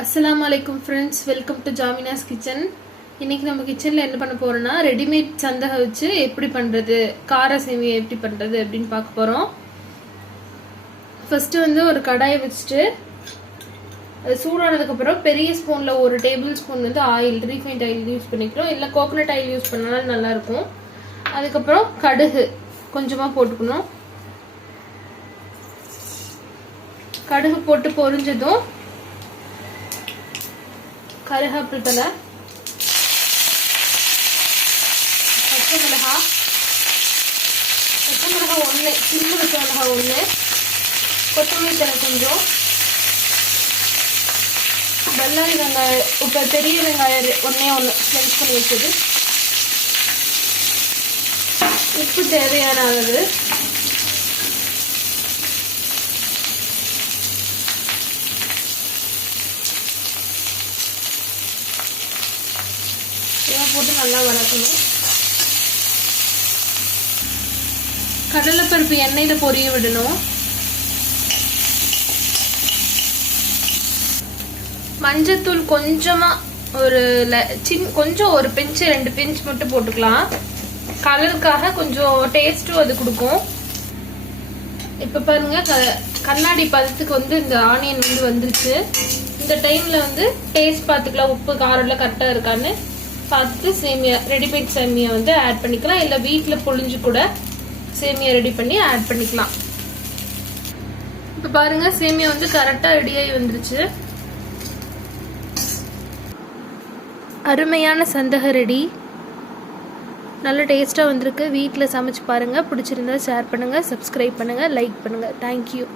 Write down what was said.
அஸ்ஸலாமு அலைக்கும் friends, welcome to ஜாமினாஸ் kitchen. இன்னைக்கு நம்ம கிச்சனில் என்ன பண்ண போறோம்னா ரெடிமேட் சந்தகை வச்சு எப்படி பண்ணுறது, கார சேமியா எப்படி பண்ணுறது அப்படின்னு பார்க்க போகிறோம். ஃபஸ்ட்டு ஒரு கடாயை வச்சுட்டு அது சூடானதுக்கப்புறம் பெரிய ஸ்பூனில் 1 table spoon oil, refined oil use பண்ணிக்கிறோம். இல்லை கோகோனட் ஆயில் யூஸ் பண்ணாலும் நல்லாயிருக்கும். அதுக்கப்புறம் கடுகு கொஞ்சமாக போட்டுக்கணும். கடுகு போட்டு பொரிஞ்சதும் கருவேப்பிலை தழை, பச்சை மிளகாய் 1, சின்ன பச்சை மிளகாய் 1, கொத்தமல்லி தழை கொஞ்சம், பல்லாரி வெங்காயம், இப்போ பெரிய வெங்காயம் 1 ஸ்லைஸ் பண்ணி வச்சது, உப்பு தேவையான அளவு, இதெல்லாம் போட்டு நல்லா வதக்கணும். கடலைப்பருப்பு எண்ணெயில் பொரிய விடணும். மஞ்சத்தூள் கொஞ்சமாக கொஞ்சம் ஒரு பிஞ்சு 2 பிஞ்ச் மட்டும் போட்டுக்கலாம். கலருக்காக கொஞ்சம் டேஸ்ட்டும் அது கொடுக்கும். இப்போ பாருங்க, கண்ணாடி பதத்துக்கு இந்த ஆனியன் வந்துருச்சு. இந்த டைமில் டேஸ்ட் பார்த்துக்கலாம், உப்பு காரெல்லாம் கரெக்டாக இருக்கான்னு பார்த்துட்டு சேமியா, ரெடிமேட் சேமியா ஆட் பண்ணிக்கலாம். இல்லை வீட்டில் புழிஞ்சு கூட சேமியா ரெடி பண்ணி ஆட் பண்ணிக்கலாம். இப்போ பாருங்க, சேமியா கரெக்டாக ரெடியாகி வந்துருச்சு. அருமையான சந்தகை ரெடி. நல்ல டேஸ்ட்டாக வந்திருக்கு. வீட்டில் சமைச்சு பாருங்கள். பிடிச்சிருந்தா ஷேர் பண்ணுங்கள், சப்ஸ்கிரைப் பண்ணுங்கள், லைக் பண்ணுங்கள். தேங்க்யூ.